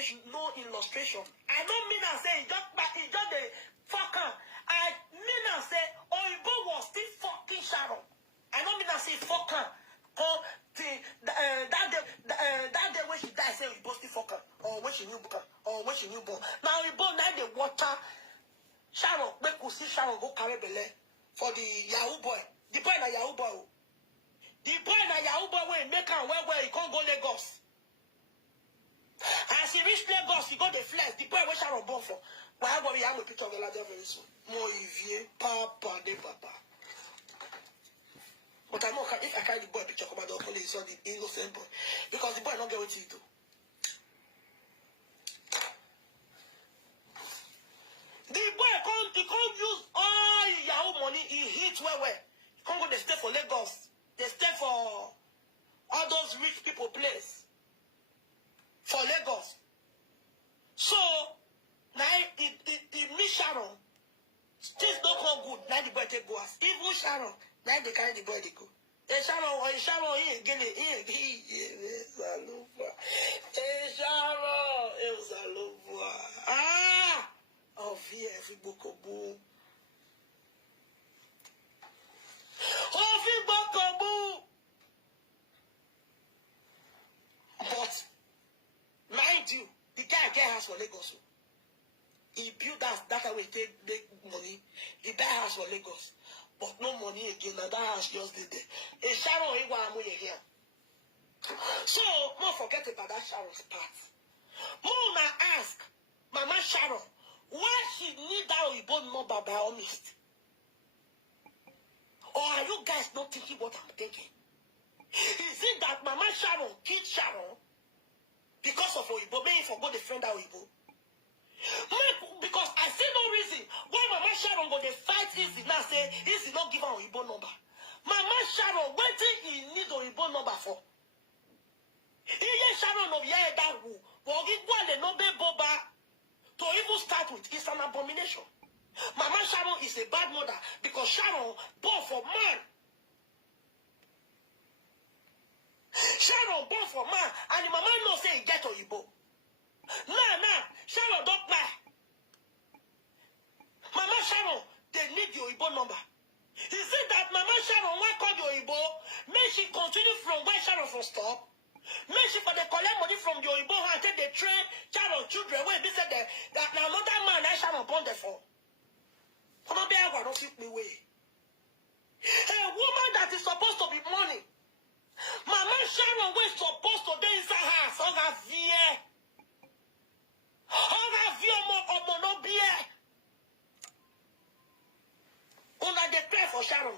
illustration. No illustration. I don't mean I say it just the fucker. I mean I say Oyibo was still fucking Sharon. I don't mean I say fucker. Or that day when she died, say Oyibo still fucker. Or when she knew born. Or when she knew born. Now Oyibo now the water. Sharon, we could see Sharon go carry belle for the Yahoo boy. The boy na Yahoo boy. The boy na Yahoo boy when he make him where he can't go Lagos. As he reach Lagos, he go the flex. The boy where Sharon born from. Why are we having a picture of the ladder very soon? More Ivie, Papa, de Papa. But I know if I carry the boy picture, come out the police or the innocent boy. Because the boy not get what he do. The boy he can't use all his Yahoo money. He hit where. He can't go they stay for Lagos. They stay for all those rich people place. For Lagos. So now it meet Sharon. Things don't come good. Now the boy take go as. Even Sharon. Now they carry the boy they go. Sharon, he again, ah! Oh, fear, every book of boo. Oh, but, mind you, the guy get house for Lagos. He built that way take make money. He buy house for Lagos. But no money again, and that house just did there. A Sharon he want here. So, don't forget about that Sharon's part. Mona ask Mama Sharon why she need that Oyibo number by all means. Or are you guys not thinking what I'm thinking? Is it that Mama Sharon killed Sharon because of Oyibo? Maybe forgot the friend that Oyibo. Because I see no reason why Mama Sharon go dey fight Easy now say Easy not give her Oyibo number. Mama Sharon, what thing he need Oyibo number for? Iye Sharon of here that who but he go and no be boba to even start with is an abomination. Mama Sharon is a bad mother because Sharon born for man. Sharon born for man and the mama no say he get Oyibo. Nah, Sharon don't buy. Mama Sharon, they need the Oyibo number. Is it that Mama Sharon why call the Oyibo? May she continue from where Sharon for stop? May she for the collect money from the Oyibo and take the train Sharon children where they said that another man that Sharon born there for. Come on, be I don't fit me way. A woman that is supposed to be money. Mama Sharon was supposed to be inside house. On a vie. Una they cry for Sharon.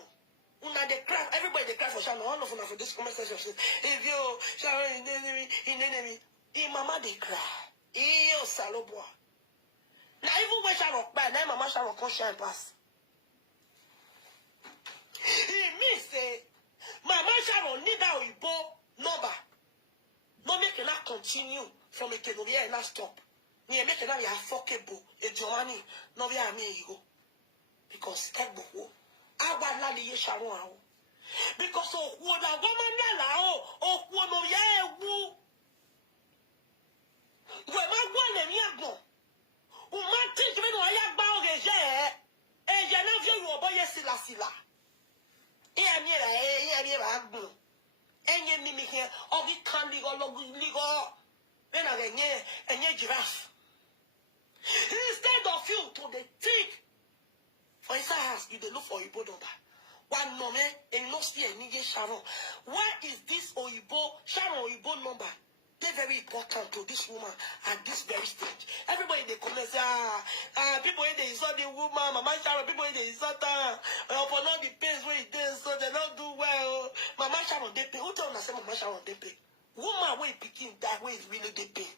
Una they cry. Everybody they cry for Sharon. All of them for this comment section. If you Sharon in enemy, in Mama they cry. Eyo saloboa. Now even when Sharon cry, now Mama Sharon can't shine pass. It means say Mama Sharon need that Oyibo number. No make it not continue from a Kenovia and not stop. Me make it not be a fuckable a Johnny. No be a me you. Because that book, I want la liye Sharon. Because of what a woman yala oh no yeah woo. When my one and yagbo. Who man teach me no yagba ogeje. E je na vie you oboye sila. E amira agbo. Enye mimi here ogi kan ligo. Then again enye giraffe. Instead of you to the think. For inside house, you dey look for Oyibo number. One moment, and no see any Sharon. Why is this Sharon Oyibo number? They're very important to this woman at this very stage. Everybody they comment say, people they insult the woman, Mama Sharon, people they insult her. For not the pains where it is, so they don't do well. Mama Sharon they pay. Who tell us say Mama Sharon they pay? Woman way picking that way is really they pay.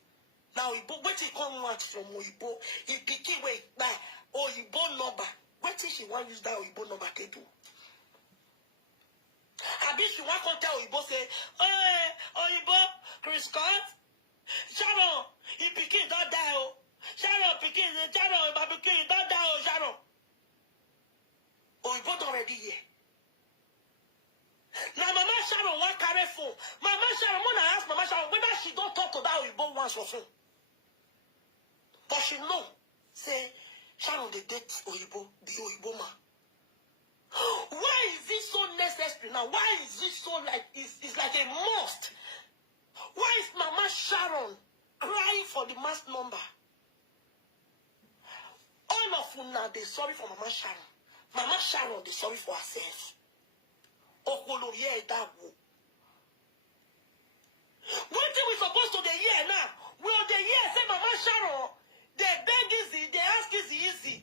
Now Oyibo, what he come want from Oyibo? He picking way by Oyibo number. What if she want use that Oyibo number to do? I bet she want to tell Oyibo say, hey, Oyibo, Chris Scott, Sharon, he picking don't die oh. Sharon picking, Sharon, barbecue, don't die oh, Sharon. Oyibo don't already here. Now Mama Sharon want carry phone. Mama Sharon, when I ask Mama Sharon whether she don't talk to that Oyibo once for phone. But she know, say, Sharon the date Oyibo, the Oyibo man. Why is this so necessary now? Why is this so like, it's like a must? Why is Mama Sharon crying for the mass number? All of you now, they sorry for Mama Sharon. Mama Sharon, they sorry for herself. Okoloye Dabu. What thing we supposed to the year now? Will the year say Mama Sharon, they beg easy, they ask easy.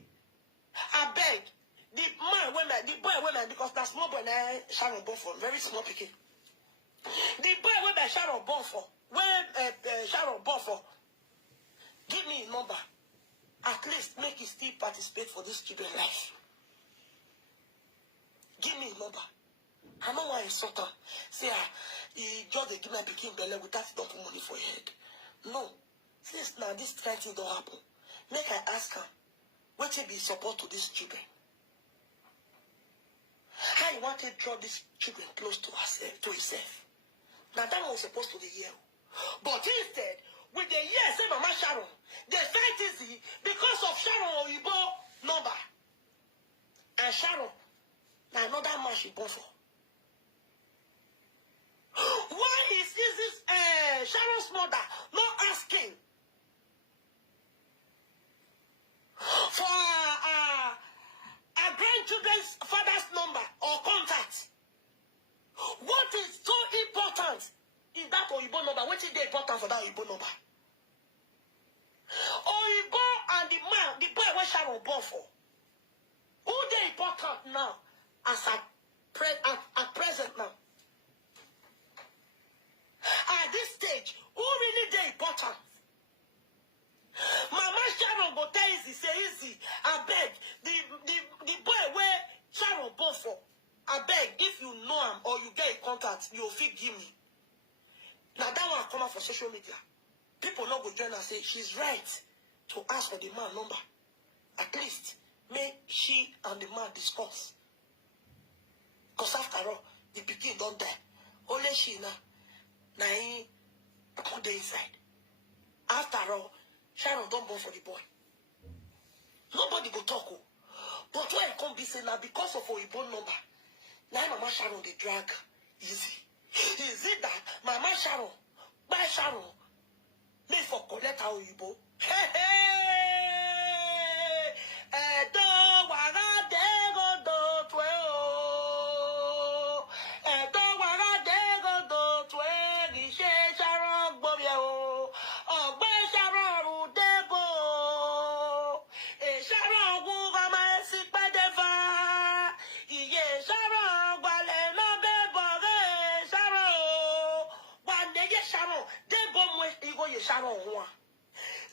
I beg. The man women, the boy women, because that small boy Sharon born for, very small picking. The boy women Sharon born for, when Sharon born for, give me a number. At least make it still participate for this children's life. Give me a number. I know why I sort of say, he just give my picking belly without don't put money for your head. No. Since now this kind of thing don't happen, make I ask her, what will be support to these children? How you want to draw these children close to herself, to himself? Now that was supposed to be here. But instead, with the year, say Mama Sharon, they fight easy because of Sharon Oyibo number. And Sharon, now another man she born for. Why is this Sharon's mother not asking for our grandchildren's father's number or contact? What is so important in that Oyibo number? What is the important for that Oyibo number? Oyibo and the man, the boy where Sharon born for. Who they important now as at present now? At this stage, who really they important? Mama Sharon go tell easy, say easy. I beg the boy where Sharon born for. I beg if you know him or you get in contact, you'll give me. Now that one come out for social media. People not go join and say she's right to ask for the man number. At least make she and the man discuss. Because after all, the pikin don't die. Only she now he put the inside. After all, Sharon don't born for the boy. Nobody go talk. But when it come be say now because of Oyibo number, now Mama Sharon they drag easy. Is it that Mama Sharon, by Sharon, they for collect our Oyibo? Hey, Sharon one.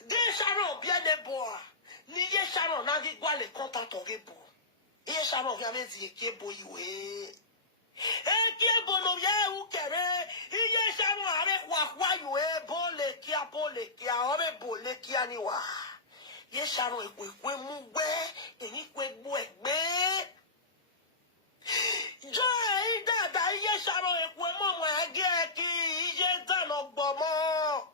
Des Sharon bien des bois. Ni ye Sharon n'a dit quoi les contacts au rebo. Et Sharon vient me dire qui est beau youé. Et qui est bon ou kere. Ye Sharon avec wa youé bon le kia ome bon le kia ni wa. Ye Sharon e kwe mouwe et ni kwe bouekbe. Joy dada ye Sharon e kwe mouwe ge ki ye dan o bomo.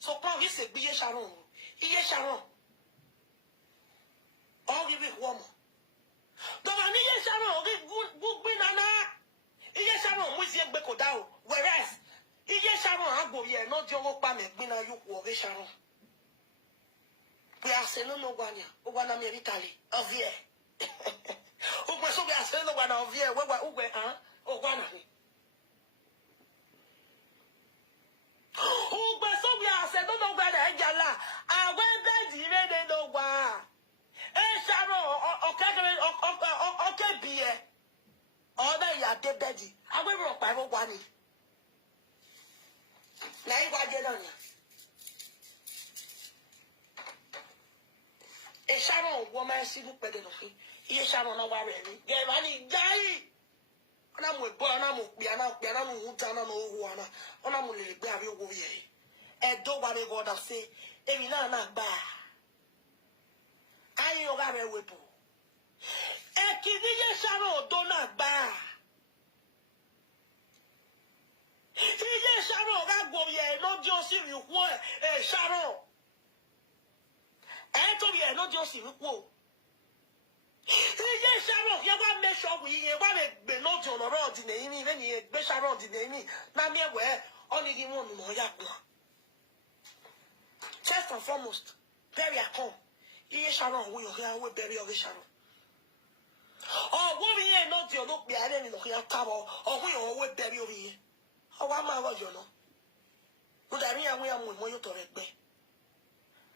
So quand il s'est billet Sharon, il est Sharon. On dit woman. Donc il est Sharon, good binana. Il est Sharon, moi c'est beko dao. Whereas il est Sharon a go non Naijawatch pas mais bina you ko Sharon. We are saying no gwanya. Ugwana mi Italy. Ovie. Ugwe so we are saying Ugwana ovie. Ugwe Ugwana. Ugwe so we are saying no Ugwana Ejala. Awe bedi me no Ugwa. Sharon OKPAMEN. Other ya de bedi. Awe rock by Ugwani. Naijawatch. Sharon woman see look better than me. Here Sharon no worry me. Get money guy. Ona mo bo ona mo bia na mo huta na no hu ana. Ona mo le gbe abi owo ye. E do wa me God say, e mi na gba. Ayi o ga be wepo. E kini ye Sharon do na gba. Iye Sharon ga go ye no di o si ri wo e Sharon. Toby no just in quo. Yes, Sharon, you want me sure we want to no John around in the evening, then you be around in the evening. Now, me where only the one more yakma. First and foremost, bury at home. Yes, Sharon, we will bury of the Sharon. Oh, what we ain't not your look behind any of your tower, or we will bury over here. Oh, I'm out, you know. But I mean, we are more to it.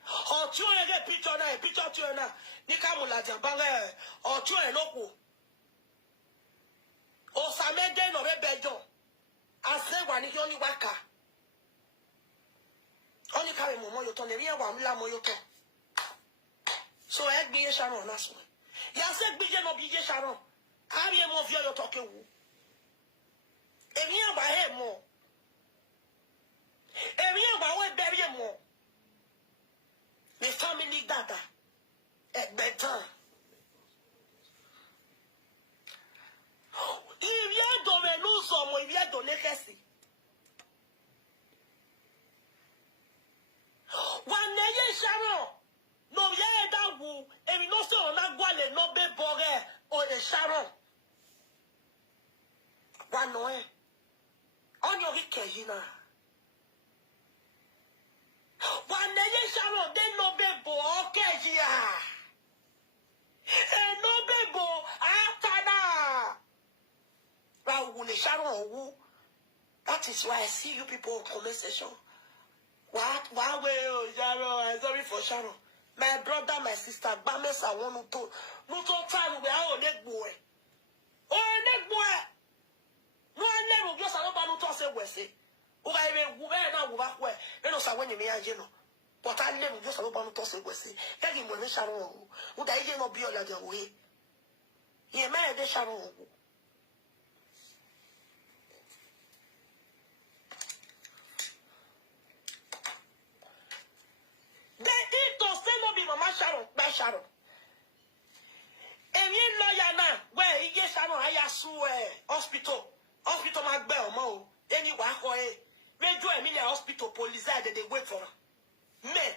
Oh, tu as picture na picture tu na ni kamula jambanga oh tu e loku o samede no be bejo ase wa ni oni waka oni kare mo yo to le ri wa mi la mo yo to so e gbe Sharon na so ya se gbe je no bi je Sharon ari e mo fi yo to ke wu e mi aba he mo e mi aba we bury mo. The family data at bedtime. If you don't lose some, if you don't legacy. One day, Sharon, no, yeah, that will, and we know so on that one, and no be bore or the Sharon. One way on your Kajina. One day, Sharon, they no be okay, yeah. And no be bo after that. Well, Sharon, that is why I see you people in comment section. What? Why will Sharon? I'm sorry for Sharon. My brother, my sister, Bames, I want to time we are on that boy. Oh, that boy. No, I never just about to say, we say. But I never just about to say, we say, Eddie when Sharon, would I even not be all the way? He married the Sharon. They eat to say no be Mama Sharon, by Sharon. And you lawyer now, where he gets Sharon, I swear, hospital, my bell, mo, any walkway. Radio Emilia Hospital police that they wait for her. Men,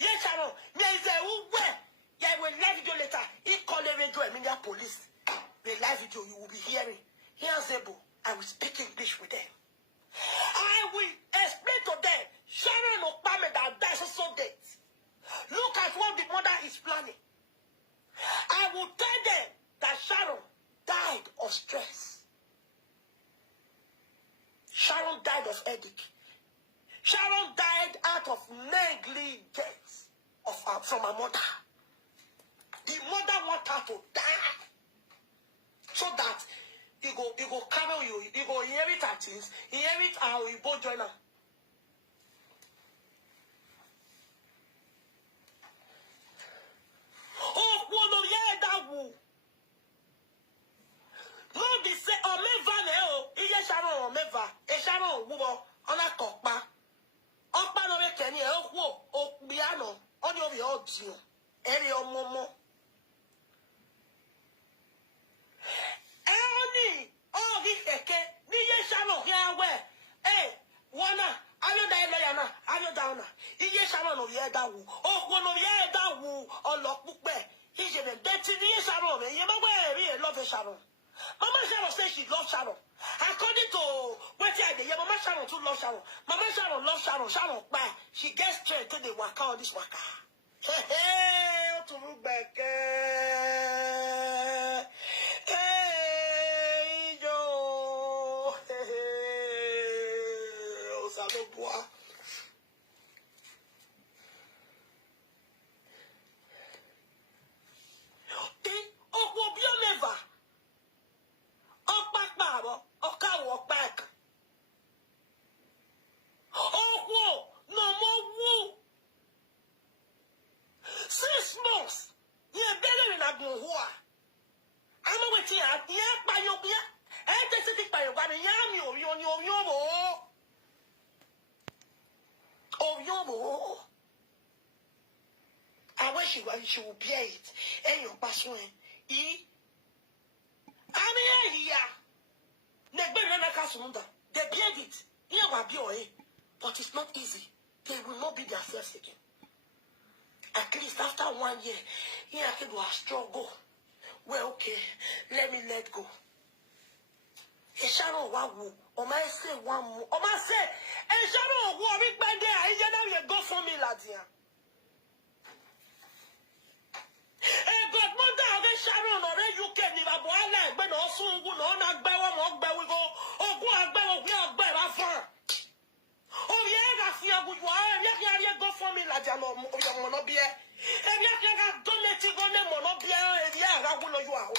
yes, Sharon, there is a where I will live video later. He called the Radio Emilia police. The live video you will be hearing. Here's Ebo. I will speak English with them. I will explain to them Sharon OKPAMEN that dies so dead. Look at what the mother is planning. I will tell them that Sharon died of stress. Sharon died of headache. Sharon died out of negligence from her mother. The mother wanted her to die so that he go carry you, he go inherit her things, inherit her, he both join her. Oh, one of you that will. No, they say, oh, me vaneo, iye Sharon, meva, e Sharon, wubo, ona kokpa. Okpa no me kenye, okwo, okbiano, oni obi odio, eri omomo. Oni, oh, hikeke, ni ye Sharon, here we, wana, ayo da elo yana, ayo dauna. Iye Sharon no ye da wu, okwo no ye da wu, olokpupe. He's in a dirty ye Sharon, ye mawe, love Sharon. Mama Sharon says she loves Sharon. According to what I did, Mama Sharon too loves Sharon. Mama Sharon loves Sharon. Sharon, bye. She gets straight to the waka on this waka. Hey, to look back. Hey, yo. Hey, Osaloboa. I wish she will bear it. And your passion. They beard it. But it's not easy. They will not be themselves again. At least after 1 year, I can do a struggle. Well, okay, let me let go. Sharon wawu, o ma say one more. O ma say, Sharon wo mi pe de aye na we go for me ladia. Godmother of Sharon or UK ni babo ala egbe no sun wu no na gbe wo mo gbe we go. Ogun agbe wo gbe agbe ra fun. O ye ga fi ogun wo ye go for me ladia no mo no bie. E bi ga donate go ne mo no bie e bi ara wu no yo aho.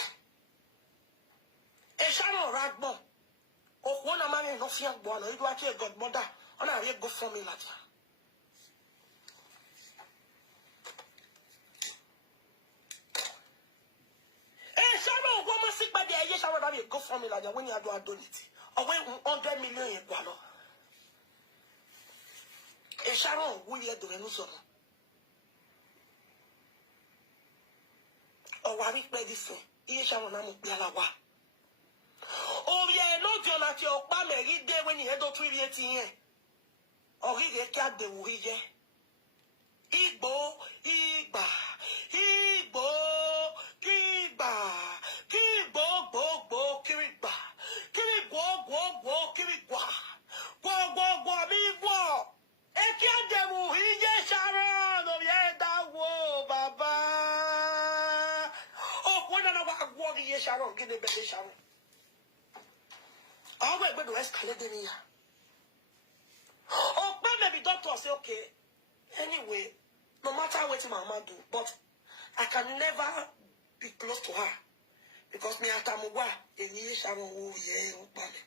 Sharon ragbon. Oh, one man is not fear born. You do actually a godmother. On a go for me, Latia. Sharon, one must sick by the idea. Sharon, go for me, Latia. When you do a donate, or when 100 million in Guano. Sharon, we are doing no sort. Or what we play this thing. Sharon, I'm be alawa. Oh, yeah, no, John, at your Okpame, read there when you had to 318. Or read a cat the Wije. Igbo, Igba, Igbo, Kiba, Kibo, Bo, Kiriba, Kiribo, Kirigua, Go, Amigo. A cat the Wije, Sharon, oh, yeah, that wo, Baba. Oh, when I know what Sharon, give the baby Sharon. I will go to escalate the near. Oh, maybe doctor say okay. Anyway, no matter what my mama do, but I can never be close to her because me atamuwa eni Sharon wo ye o pale.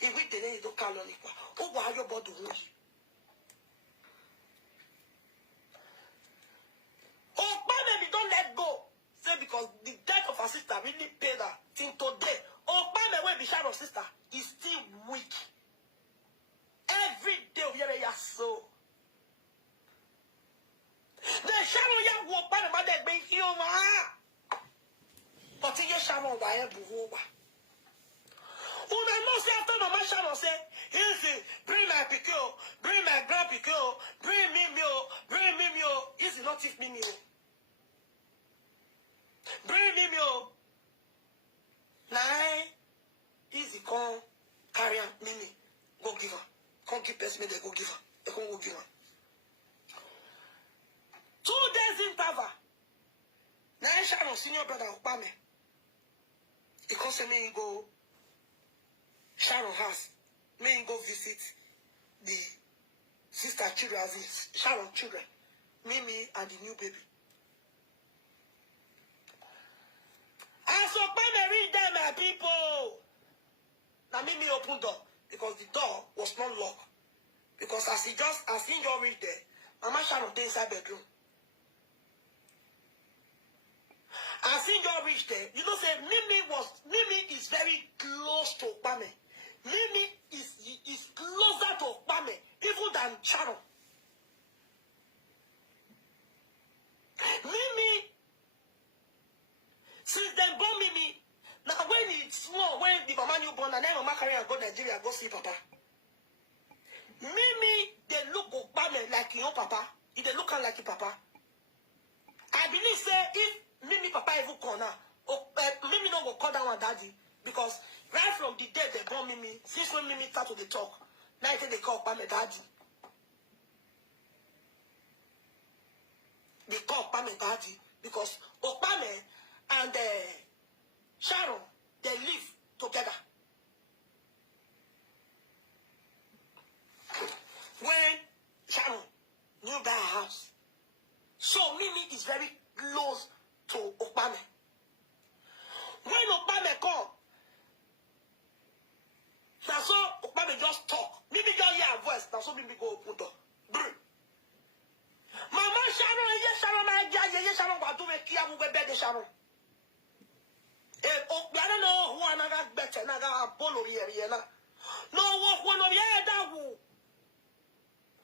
If we didn't do caloric, oh why your body wound? Oh, maybe don't let go. Say because the death of her sister really paid her till today. Oh, maybe when the Sharon sister is still weak. Every day we are so. The Sharon ya wo pa na de gbe ki o ma. But you Sharon wa e buwo wa. Una no say after no ma Sharon say, "Easy, bring my pico, bring my grand pico, bring me mio, bring me mio." Easy not if me mio. Bring me mio. Nine. Easy come carry Mimi. Go give her. Come keep us me they go give her. They come go give her. 2 days interval. Now Sharon senior brother OKPAMEN. He come say me go Sharon house. Me go visit the sister children, Sharon children. Mimi and the new baby. As OKPAMEN read them, my people. Now Mimi open door because the door was not locked. Because as he just reached there, Mama Sharon stay inside bedroom. As he just reached there, you know, say Mimi is very close to OKPAMEN. Mimi is closer to OKPAMEN even than Sharon. Mimi, since they born Mimi, now when it's small, when the mama newborn and then mama carry and go Nigeria, go see Papa. Mimi, they look OKPAMEN like your Papa. They look like your Papa. I believe say if Mimi Papa even call now, Mimi no go call down her daddy because right from the day they born Mimi, since when Mimi start to the talk, now they call OKPAMEN daddy. They call OKPAMEN daddy. because Okpamen and Sharon, they live together. When Sharon knew that house, so Mimi is very close to Okpamen. When Okpamen come, that's so Okpamen just talk. Mimi just hear a voice. That's so Mimi go open door. Mama Sharon, yes Sharon, my guy, yes Sharon, what do we care? We bed the Sharon. I don't know who another better, another bolo here. No one of the other.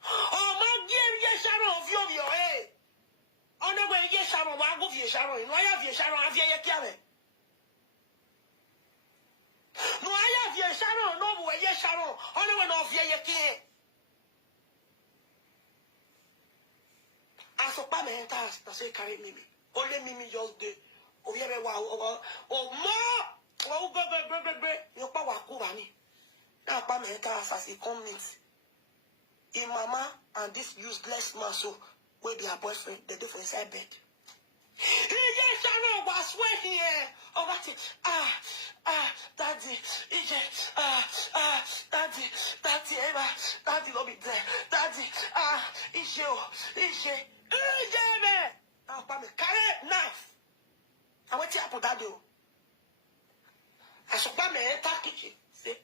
Oh my dear, yes Sharon of your hey. On the way, yes Sharon, I go for Sharon. No, I have your Sharon, I have your carry. No, I have your Sharon, no way, yes Sharon. On the way, no, your care. As a permanent task, I say carry Mimi. Only Mimi just do. Oh yeah, wow, oh ma, oh go, your power kubani. Now permanent task as he comes in mama and this useless man so will be her boyfriend. They do for inside bed. Yes, I know was where here. Oh what it? Daddy, daddy, Eva, daddy, lobby there, daddy, now, carry knife. I went to put that do. I saw me enter kitchen. Say,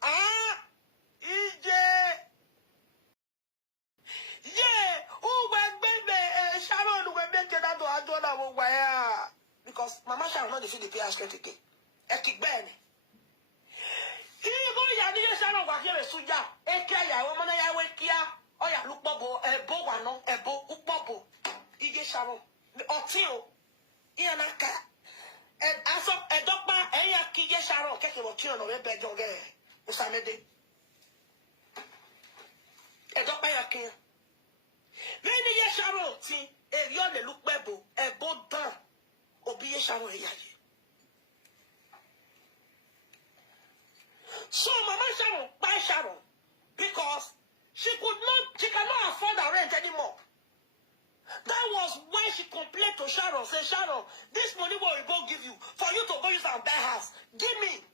EJ. Yeah, who went baby? Sharon, who went back to that door? I don't know where. Because Mama Sharon not the feel the pay straight again. A kick benny. He go ya ni Sharon wa here suja. E kia ya woman ya we kia. Oh ya look bobo, bo wano, bo ukbobo. EJ Sharon. Otio. Ian Aka. And as of a doctor, and ya kige Sharon, keke mo tio no bed jonge. Usamede. A doctor ya kia. Many years Sharon, see, a young look bebo, a boat down, or be a Sharon. So, Mama Sharon, buy Sharon, because she cannot afford the rent anymore. That was why she complained to Sharon, say, Sharon, this money will go give you, for you to go use and buy house. Give me.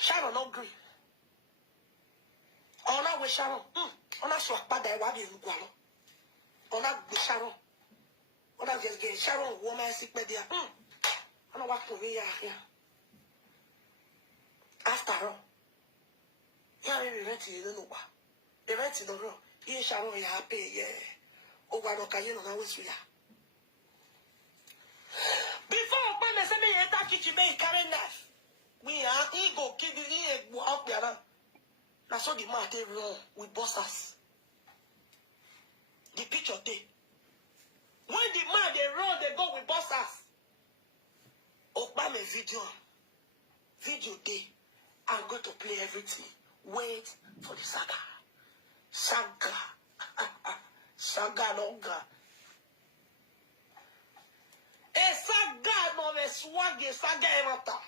Sharon, don't agree. On a way, Sharon, on a swap bad, I want you to go. On a Sharon, on a get Sharon, woman, sick media. On a walk to me here. After all, yeah, we rented the Nuba. They rented the room. Here, Sharon, you happy, yeah. Oh, I don't care, you know, I was here. Before I say, me enter kitchen, me carry knife. We are ego, give you here, go out there. Now, so the man they run with bosses. The picture day. When the man they run, they go with bosses. Okpamen video day. I'm going to play everything. Wait for the saga. Saga. Saga longa. E saga no me swage, saga emata.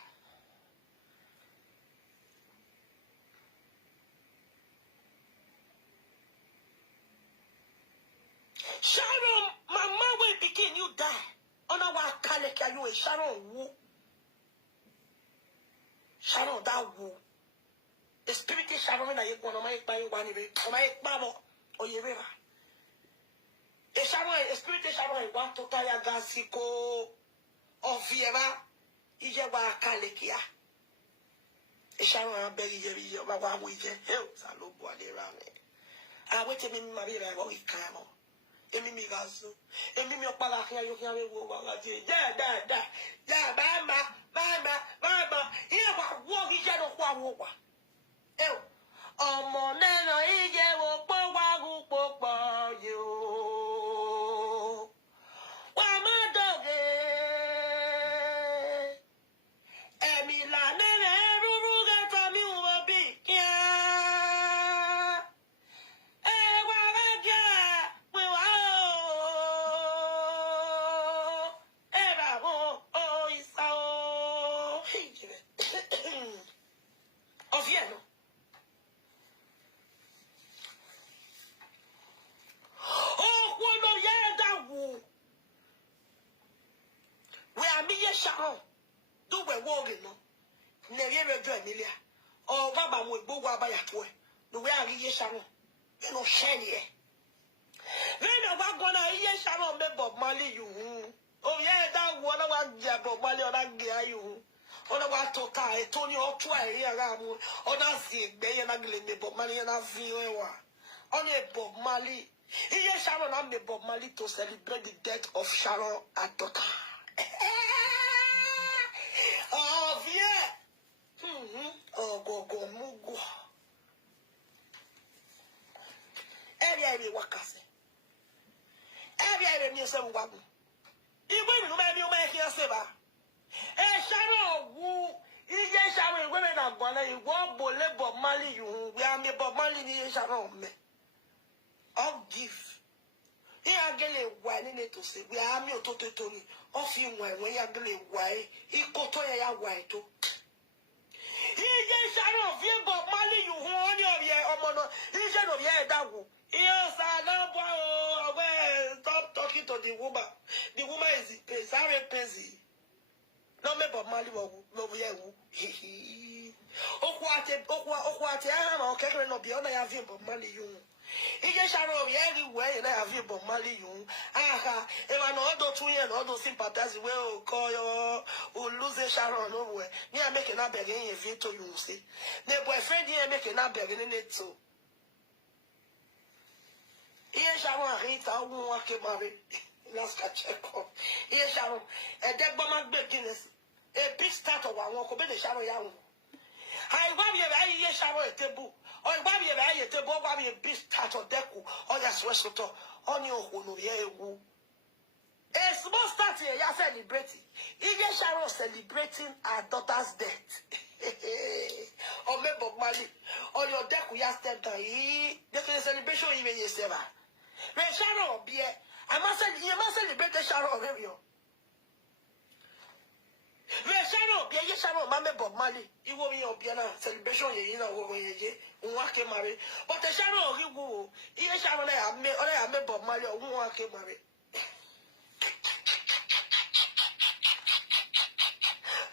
Sharon, my mom will begin, you die. On our calendar, you a Sharon woo. Sharon that woo. The spirit is Sharon that you want to make by you one way, or my babo, or your river. The Sharon, the spirit is Sharon, want to tell ya Gansiko or Viera, Ijawa Kalekia. The Sharon, I beg you, about one weekend, helps a low body around it. I wait a minute, Maria, what we come on. Emi gaso, emi mi opala kia yo kia we wo wa je, yeah, bamba, here wa wo bi je no kwa wo kwa. Omo neno ije wo po wa gu po yo. Wa ma doge. Emi la nene ruru ge to mi wo bi kia. We are me Sharon. Do we walking no? Never do Emilia. Or Baba would go by a way. The way I hear Sharon. You know, Shady. Then I'm gonna hear Sharon Bob Marley you. Oh, yeah, that one I want Bob Marley or that guy you. On a what to tie, Tony or try here. On a sick, they and ugly Bob Marley and a few. Only Bob Marley. Here Sharon and Bob Marley to celebrate the death of Sharon at Tota. Oh, yeah. Oh, go, mugo. Every wakase. Every music wagon. Even no man, you make here, Seba. Sharon, who is Sharon, women are gonna, you won't believe Bob Marley, you, we are me Bob Marley, Sharon, me. Of gift. Here I get a wine in it to say, we are me to Tony, of you when you are going away, he got to a white too. He gets Sharon, you Bob Marley, you hold your year or mono, he said of year that will. Yes, I know, stop talking to the woman. The woman is very busy. No, me Bob Marley, no, we are. Oh, what I am, okay, no, beyond I have him, Bob Marley, you. He gets Sharon everywhere, and I have him, Bob Marley, you. Aha, if I know all those 2 years, all those sympathize, will call your, who lose a Sharon nowhere. Me, I'm making up begging if you to you, see. The boyfriend here making up begging in it too. Here Sharon Rita won't walk married. Let's catch a cop. Here Sharon, a dead woman beginners. A big start of one walk over the Sharon Young. I want you to hear Sharon a table. Or want you to hear a table, want a big start of deco, or your sweater, on your who woo. A small start here, you're celebrating. Here Sharon celebrating her daughter's death. Or Bob Marley, on your deck, we are stepped down. The celebration even yesterday. When Sharon be I must celebrate the Sharon of you. When Sharon be Sharon, Mamma Bob Marley, you will be your piano celebration, you know, when you walk in marry. But the Sharon of you go, here Sharon, I met Bob Marley, or who walk in marry.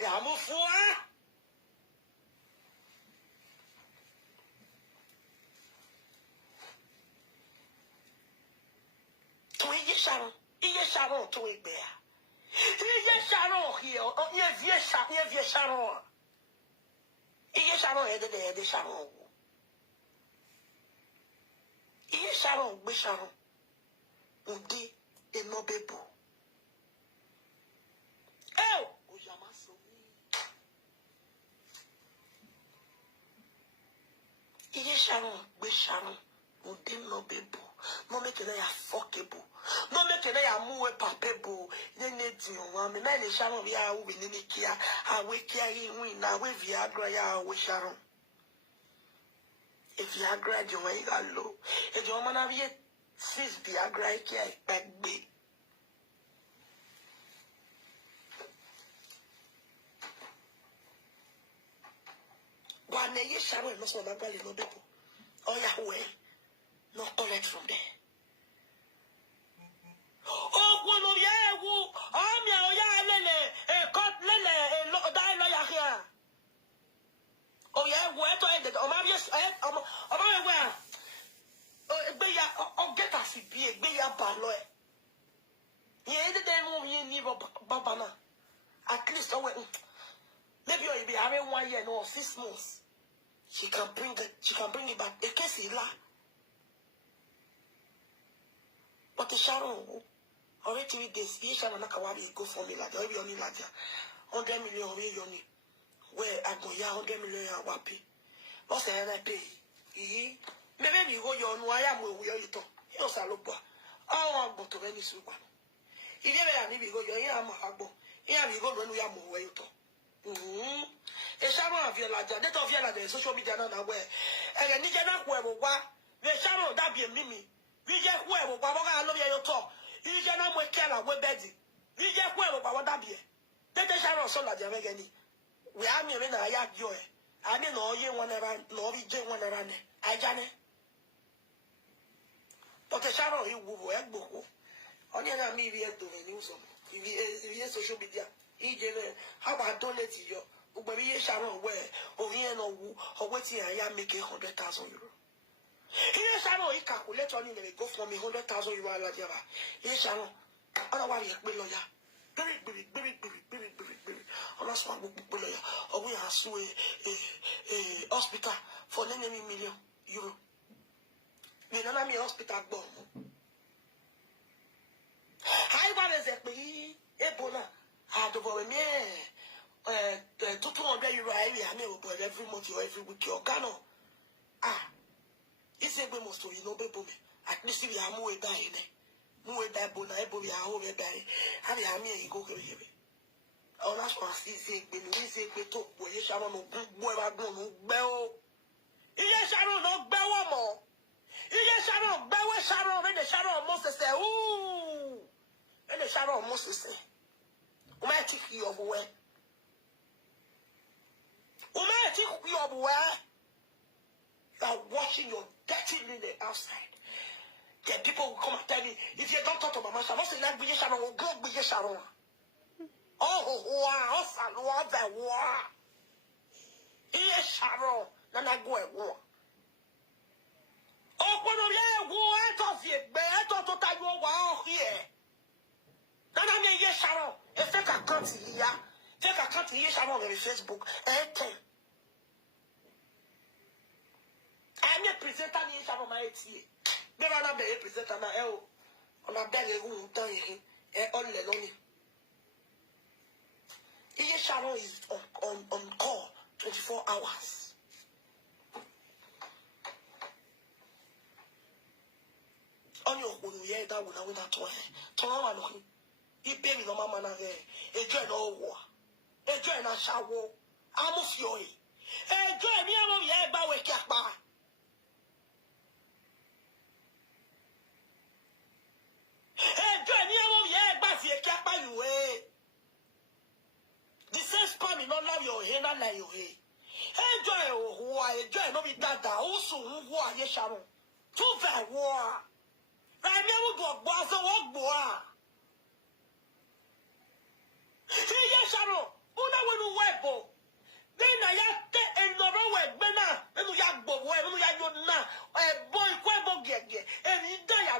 I'm a fool. Sharon, he is Sharon to a bear. He is Sharon here, or yes, Sharon. He is Sharon headed there, the Sharon. He is Sharon, be Sharon. Udi, a no bebo. Oh, Ujamaso. He is Sharon, be Sharon. Udi no bebo. No make it a fuckable. No make it a move papable. Then it's you, one. Me na Sharon we are winning the kia. I wake here win. Now we Viagra ya we Sharon. If Viagra you way got low. If you wanna be sis Viagra kia back big. One day Sharon no so my no people. Oh yeah way. No collect from there. Oh, one of you, I'm your lele, cut lele, die lawyer here. Oh, yeah, where to end it? Oh, my yes, I'm where. Oh, get us to be a big balloy. Yeah, the day you need Babana. At least, maybe you'll be having 1 year, no, 6 months. She can bring it back. The case is la. But the Sharon, already 3 days, you shall not go for me like that. Only like 100 million where I go, 100 million wapi. What's the other pay? Maybe you go, you know, I am where you talk. You know, I want to any soup. If you never go, you are my husband. Here we go when we are more where you talk. A Sharon of your larger, that of your social media, not aware. And then you cannot wear what the Sharon that be a mimi. We just wear what I love your talk. You cannot wear Kella, wear Betty. We just wear what that be. That is Sharon so like any. We are me when I have joy. I didn't know you one around, nor we just one around. I Johnny. But the Sharon you will wear book. Only I me we are doing you some. If you social media. How about donate to you? Ubabi Sharon where or here no or waiting I am making 100,000 euro. Here Sharon he calculate on him and go for me 100,000 euro la java. Here Sharon otherwise he lawyer. Very. On us one book lawyer. Or we have sue a hospital for 9 million euro. We don't have me hospital bomb. How about exactly Ebola? I don't know me 200 euro every month or every week or Ghana. It's a good most you know, baby. At least we are more dying. More die bona, we are over dying. Have you me go here? Oh, that's what I see. When we say we talk, boy, you shall not boy, I don't know. Bell. You shall not bell more. You shall not bell Sharon and the shadow of Moses say, ooh, and the shadow of Moses say, who might take you away? Who might take you away? You are watching your dirty linen outside. The people will come and tell me, if you don't talk to Mama Sharon, what's the language Sharon will go with Sharon? Oh, wow, Salwa, wow. Here, Sharon, then I go at war. Oh, when you go out of here, better to tell you wow here. Then I mean, yes, Sharon, a fake account here, fake account here, Sharon on Facebook, I'm a presenter in Sharon, my tea. Never not be a presenter now, on a belly room, done him, all alone. Here, Sharon is on call 24 hours. On your own, yeah, that would have that way. Tomorrow, he paid me no mamma, a joy no war, a joy no shower, I'm of fury. A joy me, I'm yeah, by way cat. A joy me, I'm yeah, by fear cat by you, eh? The same spam not love your hair, not like your hair. Enjoy why enjoy no be that also who are ye Sharon. Too very war. I never go boss and walk boy. Ye Sharon, who know when you webo. Then I and no way, Bena, and you yak boy, and you yak na, a boy, quebo get, and he die,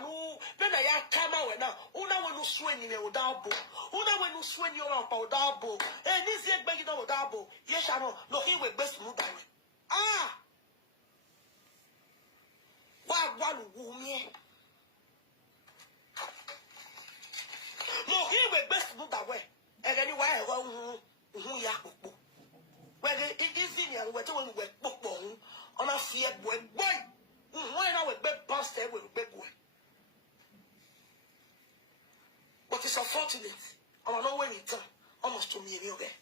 then I come out now. Who know when you swing in a double? Who know when you swing your up or double? And this yet making out double. Yes, Sharon, no, he will best move that way. One woman. No, he will best move that way. And anyway, who yak. Whether it is in your way to book on a fear boy. Why now with bed bastard with bed boy? But it's unfortunate. I don't know when it's done. Almost 2 million there.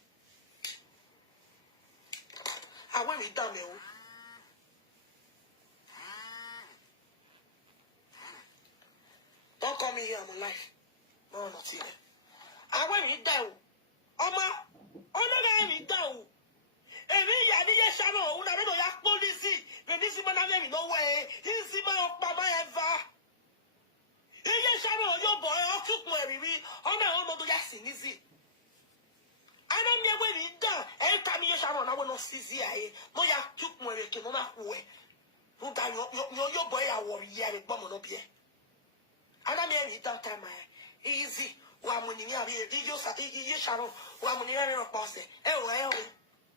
And when we done, don't call me here, I'm alive. No, not here. And when we down, we down. And we Sharon, I don't know your policy. When this man have no way, he's the man of Baba ever. Sharon, your boy, I'll took my review. I'm not going to sing easy. I don't know when he done. Every time you Sharon, I will not see the no, you took my review, no matter where. No, your boy, I will be a bomb on here. And I mean, that time, easy. One when you have you Sharon, one when you have a boss.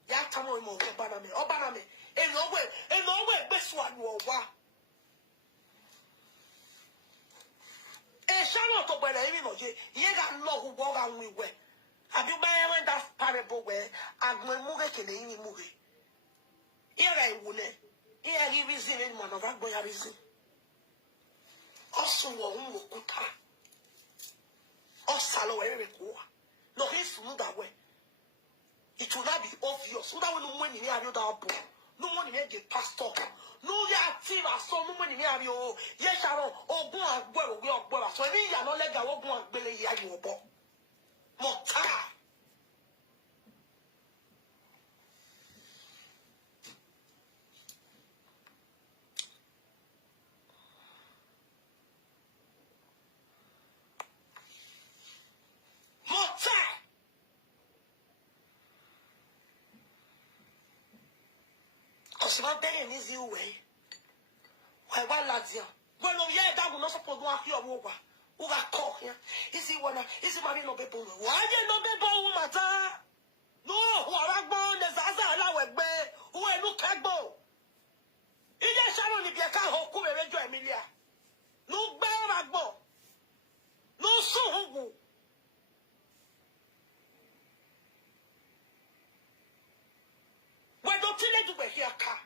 Ya tamo mo obaname and no way best one wo wa e Sharon to bele emi mo je ye ga lo hu bo ga nwi we abi ba when that parable where agmo mu ge kele imi mu ge ira iwu ne ira gi reason ni mo no ba gbo ya reason oso wo hu okuta osalo we re ko no his mu that way. It will not be obvious. So that when no money near you that book, no money near the pastor, no ya team or so no money near you. Yes, Sharon, oh go and well, we are well. So we are not let go go and belly here you bo. Mota. Mota. tu vas bien les yeux, ouais. Ouais, voilà, dire. Bueno, yeah, that will not suppose to have your woga. Uga call here. Is he one? Is he marrying no people? Why you no people, mata? No, who are born the Zaza allow a bear who are no cagbo. Is there Sharon if you can't hold Kumejo Emilia? No bear agbo. No so. Why don't you let you hear car?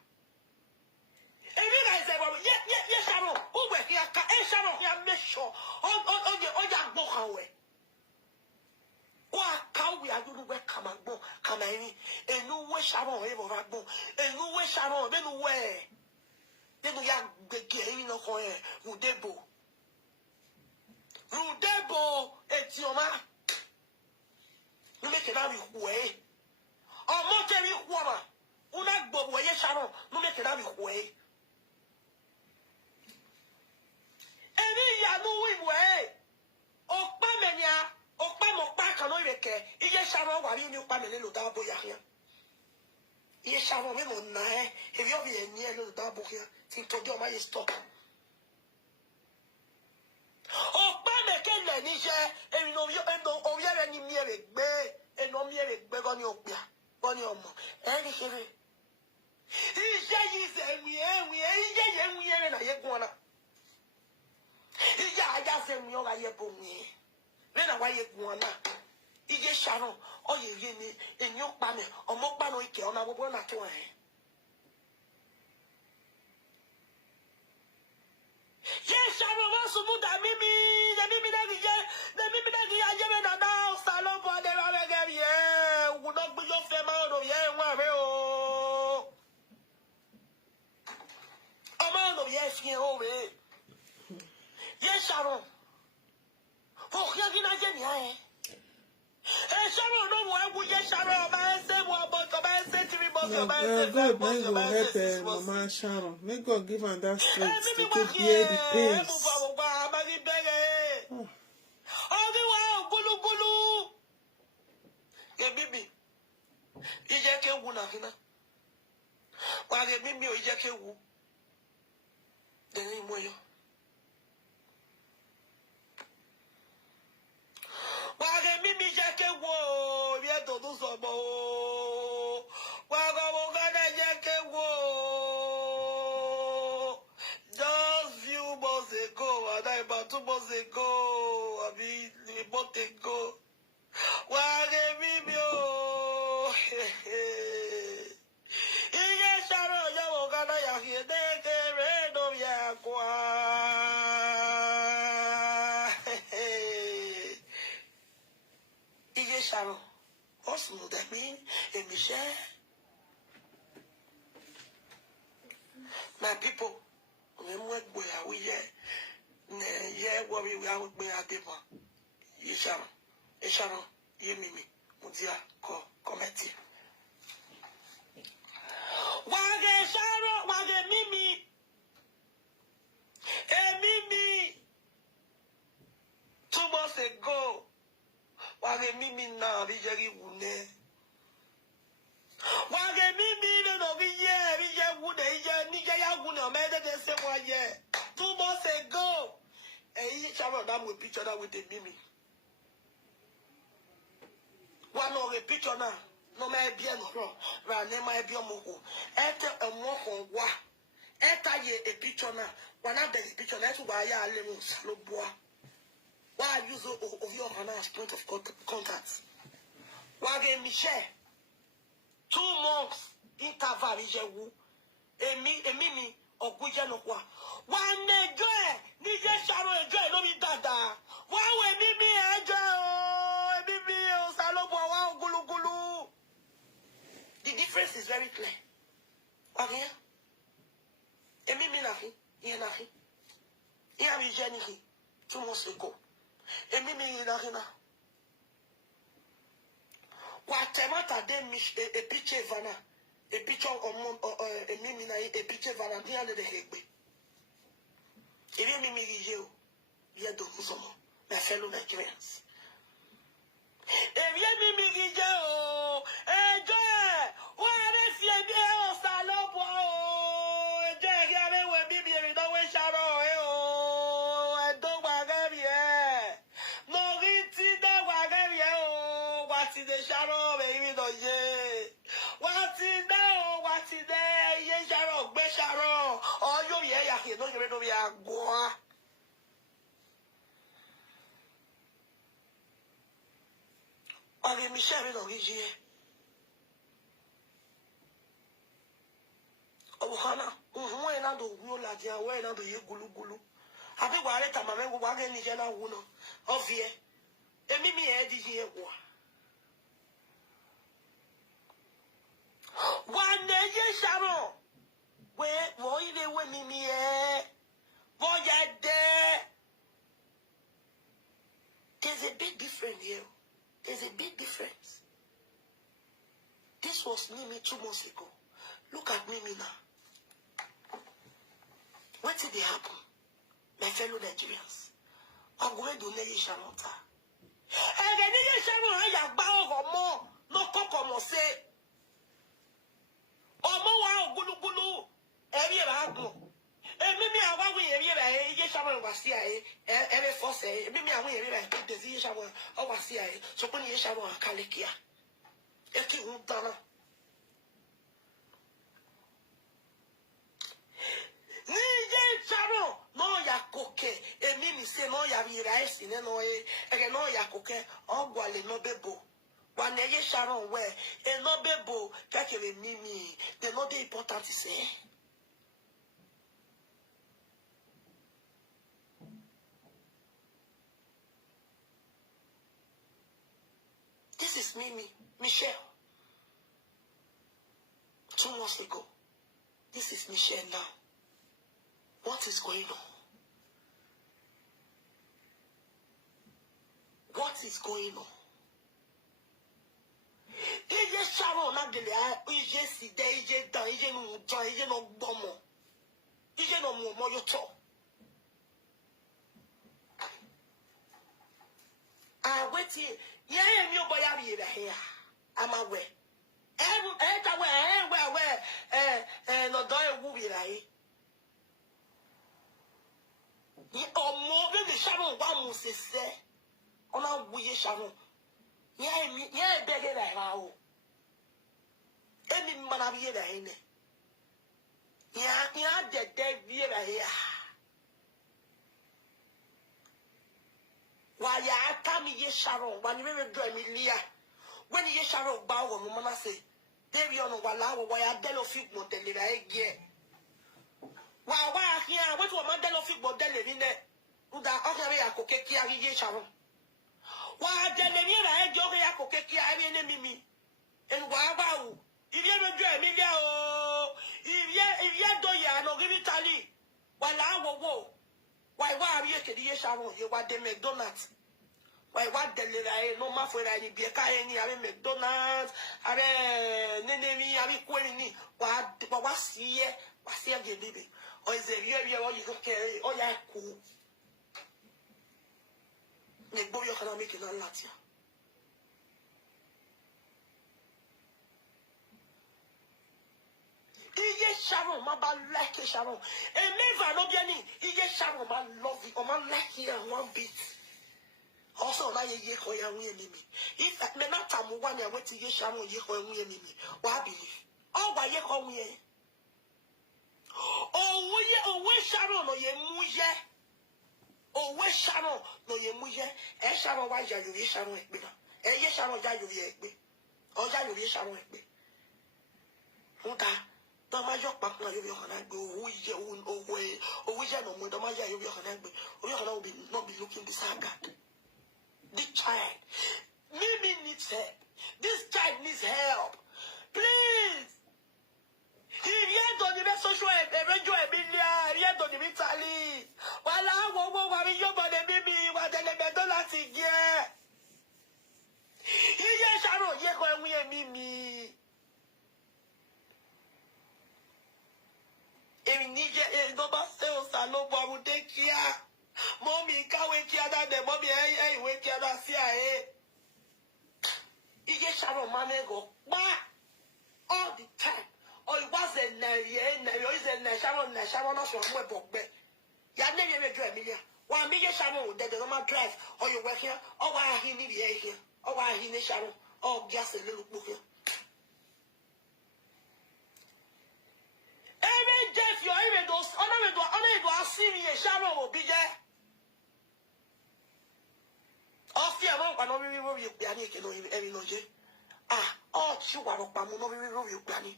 And you guys say, well, yeah, Sharon, who were here, and Sharon, here, make sure, on your book away. What can we are doing? Where come and go, come in, and no way Sharon, ever go, and no way Sharon, then where? Then we are beginning of Rudebo. Rudebo, it's your man. You make it out of way. Or more tell you, woman, who not go away, Sharon, no make it out of way. Any ya no way. Okpamenya, okpa kano ireke. Iye Sharon wa ni okpamele lo da boya here. Iye Sharon me mo na if you be eni lo da boya. Tin to do ma ye stop. Okpame ke le ni je, emi no yo endo o ye ni mi ere gbe, eno mi ere gbe go ni opia, go ni omo. Eni kere. Iye yi se wi iye wi ere na ye gona. I just say, we are here for me. Then I want you to know. Ije Sharon, oh, you need in your panel, or more panel, on our one at one. Yes, Sharon wants to do that. Maybe I get it now. Salon for the other year would not be your family of year. Amount of yes, here over. Yes, Sharon. Oh, you're going to get me. Sharon, no one would get Sharon. I say, what about Mama Sharon. May God give her that strength to take bear the pains. Just few months ago, and about 2 months ago, I mean, a month ago. Sharon, what's that mean? And Michelle, my people, we what we are with me at the one. Sharon, you mimi, Mudia, committee. Wage Sharon, wage Mimi, Mimi, 2 months ago. Wage Mimi na bijeri wune. Wage Mimi no biye wune ije nije ya wune o mede de se wa ye. 2 months ago. Sharon that with picture that with the Mimi. One of the picture now. No me bien no. Ra ne ma bien mo ko. Ete emo ko wa. Eta ye a picture now. One of the picture na to wa ya ale mo salo boa. Why use of your as point of contact? Wage Michelle 2 months interval ijewu. Mimi oguja no kwa. One negoe nije Sharon ejoe no bi dada. Why we Mimi ejoe Mimi o salobo wa gulugulu. The difference is very clear. Wage Mimi nahi, ye nahi. Ye mi jeni 2 months ago. Mimi inahina. Watemata de a picture vana. A picture of Mimi na a picture vana. Dia de hegbe. If Mimi you, ye do kusomo. My fellow Nigerians. If ye Mimi you, what if ye be o salobo? what is the shadow, baby, no, ye? What is now? What is there? Ye shadow, be shadow. Oh, you, yeah, you don't get to be a goa. I mean, Michelle, no, ye. Oh, Hannah, when I do, you like your way, I do you gulu gulu. I think I let my man go again in Jana Wuno. Of ye. And me, Eddie here. One day, yes, Sharon. Where, boy, they were me, boy, there. There's a big difference here. There's a big difference. This was Mimi 2 months ago. Look at Mimi now. What did they happen? My fellow Nigerians. I'm going to Naijawatch Sharon. And the Naijawatch Sharon, I have bound more. No cocoa, say. Or more, gulu gulu. Every happen. And maybe I want to hear Sharon was here. Every force, maybe I want to hear the Sharon over here. So when you Sharon, Kalikia. Eki Untana. Sharon, no ya coke, and Mimi say no ya be rice in no and no ya coke, or Guale no bebo. One day Sharon where and no bebo, Kakele Mimi, the not the important to say. This is Mimi, Michelle. 2 months ago. This is Michelle now. What is going on? What is going on? Ije Sharon na dele ije si de ije dan ije no tan ije no gbomo. Ije no mo mo yo to. Ah wait yeah mi obo ya bi here. I'm aware. No do ewu bi lai. Ni omo be the Sharon wa mu sese. Ona wuye Sharon. Yeah, beg it out. Any man of ye, yeah, the dead beer here. Why, ya come ye Sharon, when you will drive me, Leah. When ye Sharon bow, Mamma say, there you know, while I del of fig model again. Why, here, what was my del of fig model in there? Uda, okay, I could get ye Sharon. Why, the Lemira, I joke, I could get ye enemy. And why about? If you don't drive me, if you don't, no give it tally. While I will go. Why are you to the Sharon? You want the McDonald's? Why what the no more for any beer? I McDonald's, I Nenemi, I Queenie. What was here? What's here, baby? Or is it you can carry? Oh, yeah, cool. Make boy, you can make it on Latia. Iye Sharon, my bad like Sharon. And never no biani. Iye Sharon, my love it, or my like here one bit. Also, na ye ko ya wi enemy. If me not tamu one ya wait ye Sharon ye ko wi enemy. Why believe? Oh, why ye ko wi? Oh, we Sharon no ye muye. Oh, we Sharon no ye muye. E Sharon wa ja ye Sharon ekbe na. E ye Sharon ja ye ekbe. O ja ye Sharon ekbe. Nka the major partner you can go who is your own way, or which I know the major you can not be looking this haggard. This child, Mimi needs help. This child needs help. Please. If you don't even social eventual Emilia, you don't even Italy. While I won't worry you about the baby, what the McDonald's here. Here, Sharon, you're going with Mimi. Nobody sells and nobody will take care. Mommy can't wait here that the mommy wait here that see he get Sharon Manego all the time. Or it was a Sharon of your book. You never drive Emilia. 1 million Sharon that the normal drive, or you work here, or why he need here, or why he need Sharon, Oh, gas a little book here. Every Jeff, you're even those honor see me a Sharon will be there. Off your mouth, and only roll you piano can know any logic. Ah, oh, you are up, I'm not really roll you piano.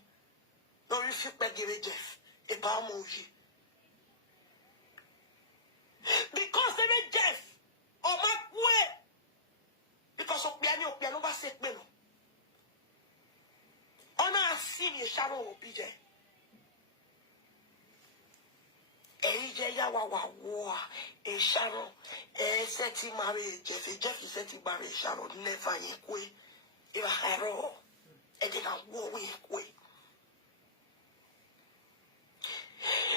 No, you should be giving Jeff a balmoji. Because they made Jeff or my way. Because of piano, was sick, men. Honor see me a Sharon will be there. AJ Yawa war a Sharon, a setting marriage, Jeff is setting marriage, Sharon, never equal. If I had all, and then I war way.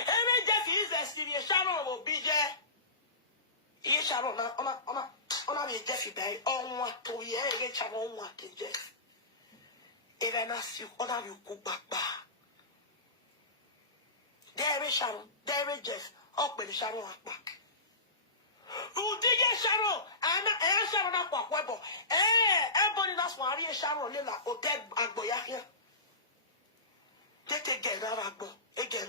Every Jeff is a serious Sharon will be there. Yes, Sharon, on a Jeffy day, on what to ye, Sharon, what in Jeff. If I ask you, on you go back. There is Sharon, there is Jeff, up with the Sharon back. Who did you, Sharon? And Sharon up what webo. Everybody that's one Sharon Lila or dead Agboya here. They take get out Agbo, again,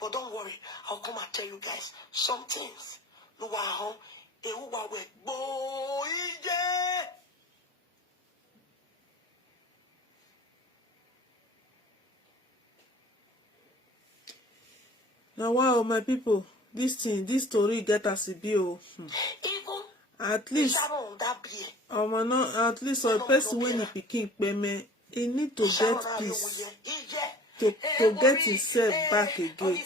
but don't worry, I'll come and tell you guys some things. No, wow, a uwa with boy. Now, wow, my people, this story get us a bill. At least, at least, a person when he picking payment, he need to get peace to get himself back again.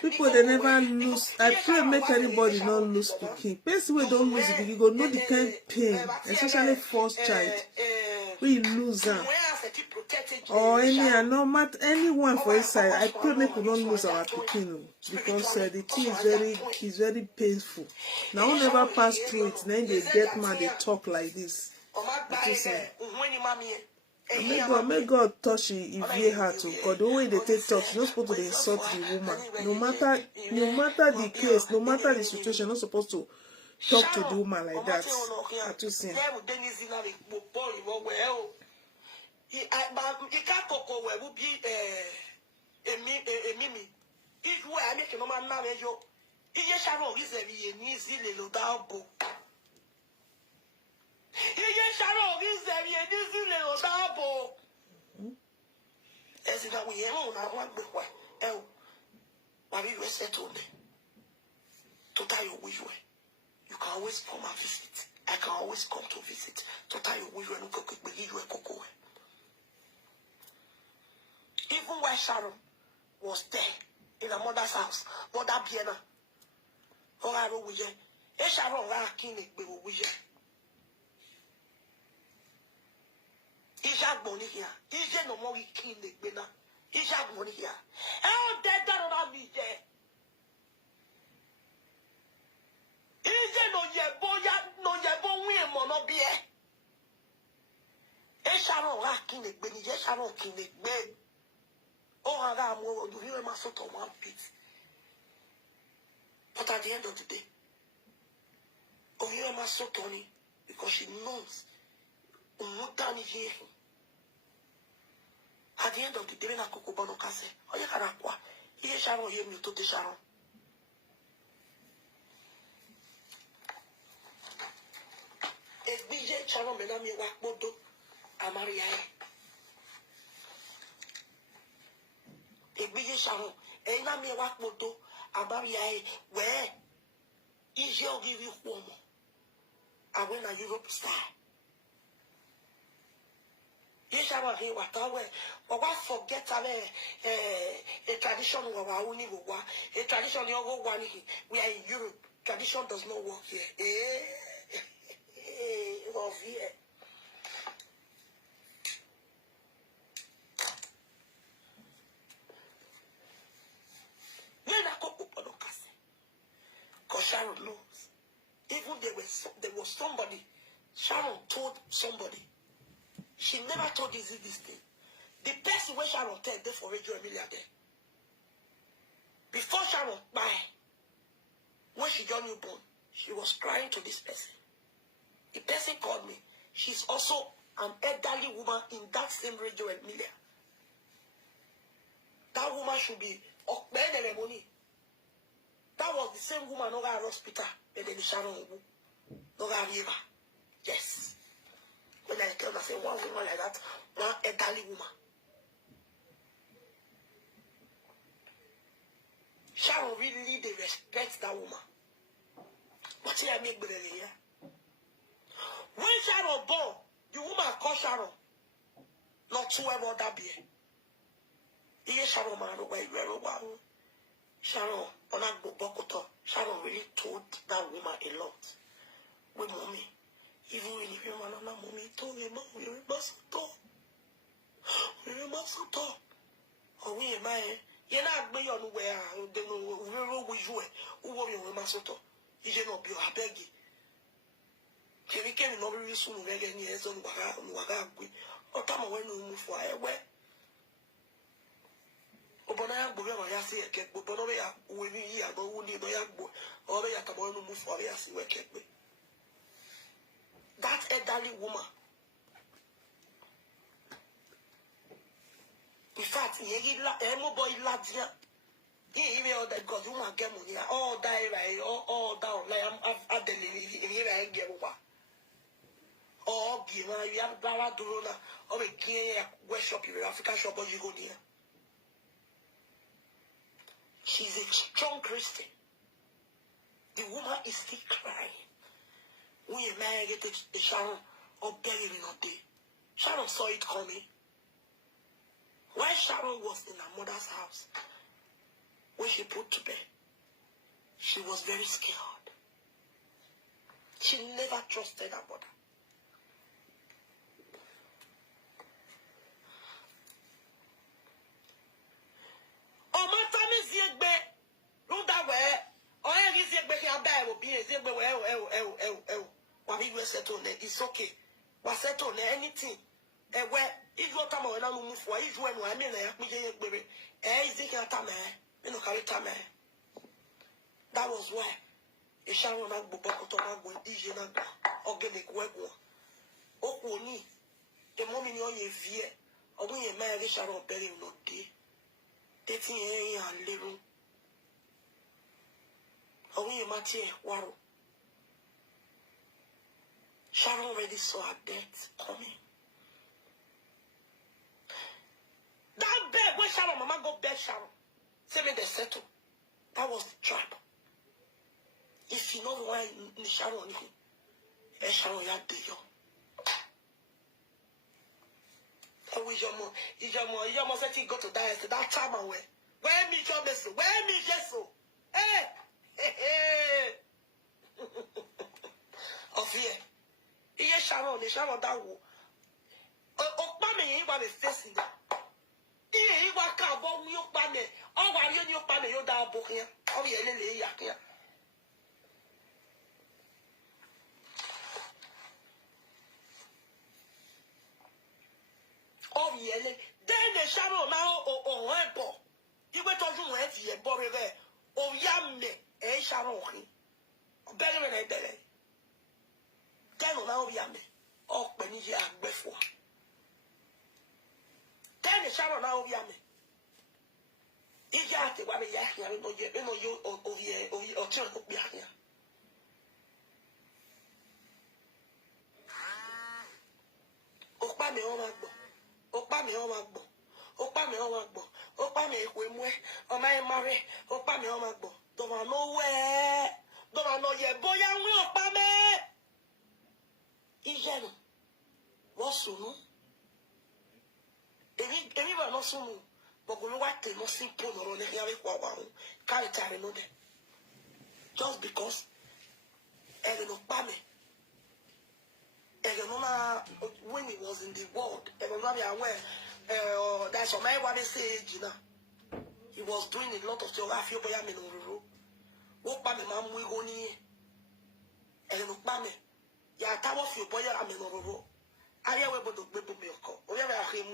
People they never lose. I pray make anybody not lose picking. Person we don't lose picking, go know the kind of pain, especially first child. We lose them. Or anyone for inside. I pray make we don't lose our picking because the thing is very painful. Now who never pass through it, then they get mad, they talk like this. May God touch Ivie heart too. God, the way they take talk, she's not supposed to insult the woman. No matter the case, no matter the situation, not supposed to talk to the woman like that. Accusations. As in that we own our one before. Why you settled to tell you which way. You can always come and visit. I can always come to visit to tell you which way and cook it, you a cocoa. Even where Sharon was there in her mother's house, Mother Biena. Oh, I will be a Sharon Rakin, we will be Ijak money here. Ije no more king the winner. Ijak money here. How dead that me there? Ije no yebo we mono be. Sharon king the benny. Sharon king the ben. Oh, I am more. You hear my sort of one pit. But at the end of the day, oh, you hear my so Tony because she knows. At the end of the day, na koko bono kase. Oye karakwa. Iye Sharon ye mi to te Sharon. Ebije Sharon me na mi wa podo amaria. Ebije Sharon e na mi wa podo amaria where ije ogi wi kwomo. Awe na Europe style. Yes, I want to hear what I wear. But what forget a tradition of our own a tradition of one here. We are in Europe. Tradition does not work here. Of here. Because Sharon knows. Even there was somebody. Sharon told somebody. She never told Izzy this thing. The person when Sharon tell them for Radio Emilia there. Before Sharon buy, when she got newborn, she was crying to this person. The person called me. she's also an elderly woman in that same radio and media. That woman should be OKPAMEN money. That was the same woman over at hospital, and then Sharon over at Ivie. Yes. When I tell her, I say one woman like that, one elderly woman. Sharon really they respect that woman. But here I make better here. When Sharon born, the woman called Sharon. Not to ever that be. Here Sharon man where you are. Sharon on a bokoto. Sharon really told that woman a lot. With mommy. Even when you man on a mommy told me, Mom, we must talk. We must talk. Oh, we am I. You're not be on where they know we you who will be on Masoto. You not be a beggy. Can we came in over soon again? Yes, on Wagagui. Or time when we move for a way. Obona Bugama Yasi, Bonoya, we hear about Woody Noyagbo, or they are going to move for Yasi, where kept me. That elderly woman. In fact, Emo boy Ladia, even all that God, you want to get money, all die, all down, like I'm at the here I get over. Or give you have Bala Durona, or a Kenya workshop in African shop, or you go near. She's a strong Christian. The woman is still crying. When you marry to Sharon or bury in a day, Sharon saw it coming. While Sharon was in her mother's house, when she put to bed, she was very scared. She never trusted her mother. Oh, my time is yet bad. Look that way. Oh, I is yet back here. Bad will be a zebra. What he was settled, it's okay. Was settled anything. And where if you come on and move for each one, I mean, I mean, baby, is it a time? You know, carry time. That was why a Sharon and Bobokotoga with Dijon organic work. Oh, ni the moment you're a fear, or when you marry Sharon Berry, no day. Dating and living. Or when you match Waro. Sharon already saw her death coming. That bed where Sharon, Mama go bed Sharon. Say me they settle. That was the trap. If you know why in Sharon, Sharon ya de yo. And with your mom said he go to die to that time away. Where me job is where me jesso? Hey. Of here. Here Sharon that wo. OKPAMEN you want to face in that. Here wa ka bo mi OKPAMEN. O wa ri ni OKPAMEN yo da bo kan. O ye le ya kan. Oh, yeah, then the Sharon now or Ebo. You went on to it, ye Bobby there. Oh, yam, Sharon. Better than I better. Then now yam. Oh, when you are before. Then the Sharon now yam. If you have to worry, you know, you or turn up behind. OKPAMEN on my book. OKPAMEN on my book. OKPAMEN on my book. OKPAMEN when on my marry. OKPAMEN on my book. Don't know where. Don't know yet. Boy, I'm OKPAMEN. Ijeno. What's soon? Anyone not soon. But we want to not simple or carry carry no day. Just because OKPAMEN. When he was in the world, that's what my say, he was doing a lot of things. I feel boy, I'm in OKPAMEN, man, we go near. And OKPAMEN, yeah, tower of your boy, I'm in Oro. I have able to be milk. Or never him,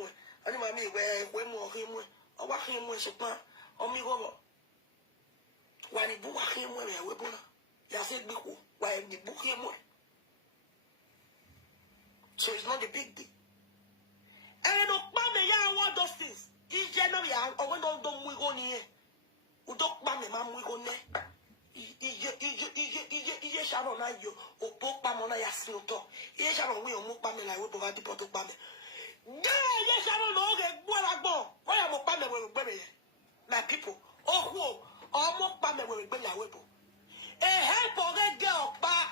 and my me where more him, or what him when so pan, or me over. When he book him when I will go, you said, why the book him? So it's not a big deal. And Okpame, yeah, what those things? Is generally, or when don't we go near? Udokpame, mam, we go near. Iye Sharon, I you, or Pokpamona, Yasnoto. Iye Sharon, we will Mokpame, like we provide the Potokpame. Yeah, Sharon, okay, what I go. Why am Okpame will bury my people? Oh, who, or Mokpame will bury a weapon. A help or a girl, but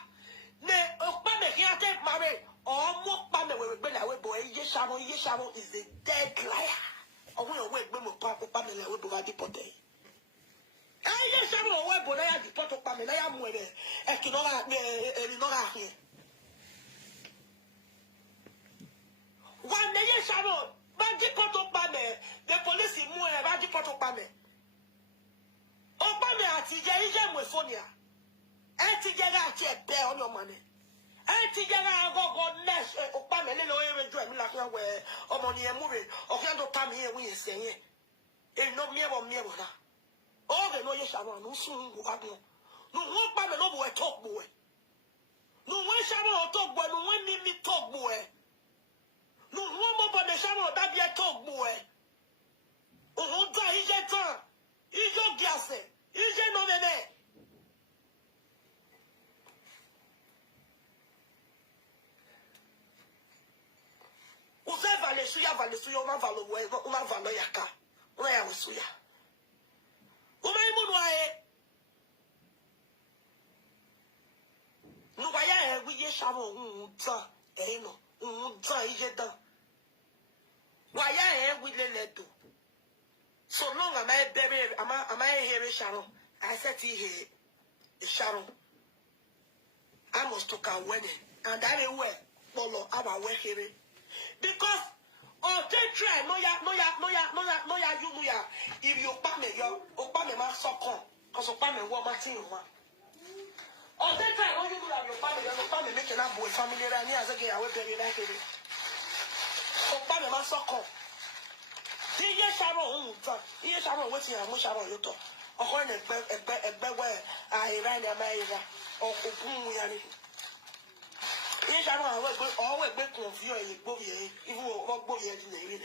ne Okpame can't take marry. Or Mokpame will bury a weapon. Iye Sharon is the dead liar. Or we'll wait when we Pokpame, like we provide the Potay. I just have a web when I have the pot of Pamela. I am with it. I cannot here. One day, Sharon, but the pot of Pamela, the police in more about the pot of Pamela. Oh, Pamela, TJ with Sonia. And TJ check there on your money. And TJ go next. Oh, Pamela, no, even dream like where or money and movie or Fando Pamela, we are saying. Ain't no mere or mere. Oh, they know you Sharon, no soon go up. No one by the noble talk boy. No one Sharon talk boy, no one need me talk boy. No one more by the Sharon that be a talk boy. Oh, he's a time. He's your gas. He's a no name. Uze Valesuya, una valo yaka. Una ya Suya. No, why we ye Sharon, why we let do? So long am I baby, am I here, Sharon? I said here, Sharon. I must took a wedding, and I will follow our work here. Because they try, no ya, if you Opame ma sokon, because Opame wa Martin one. Oh, they try, no you do that, your family making up with family around here as a gay, I will bury like it. Opame ma sokon. Here Sharon, waiting, and much Sharon you talk. A horn a bed where I ran a mayor or Opum Yanni. Here Sharon, always break confused, even what boy in the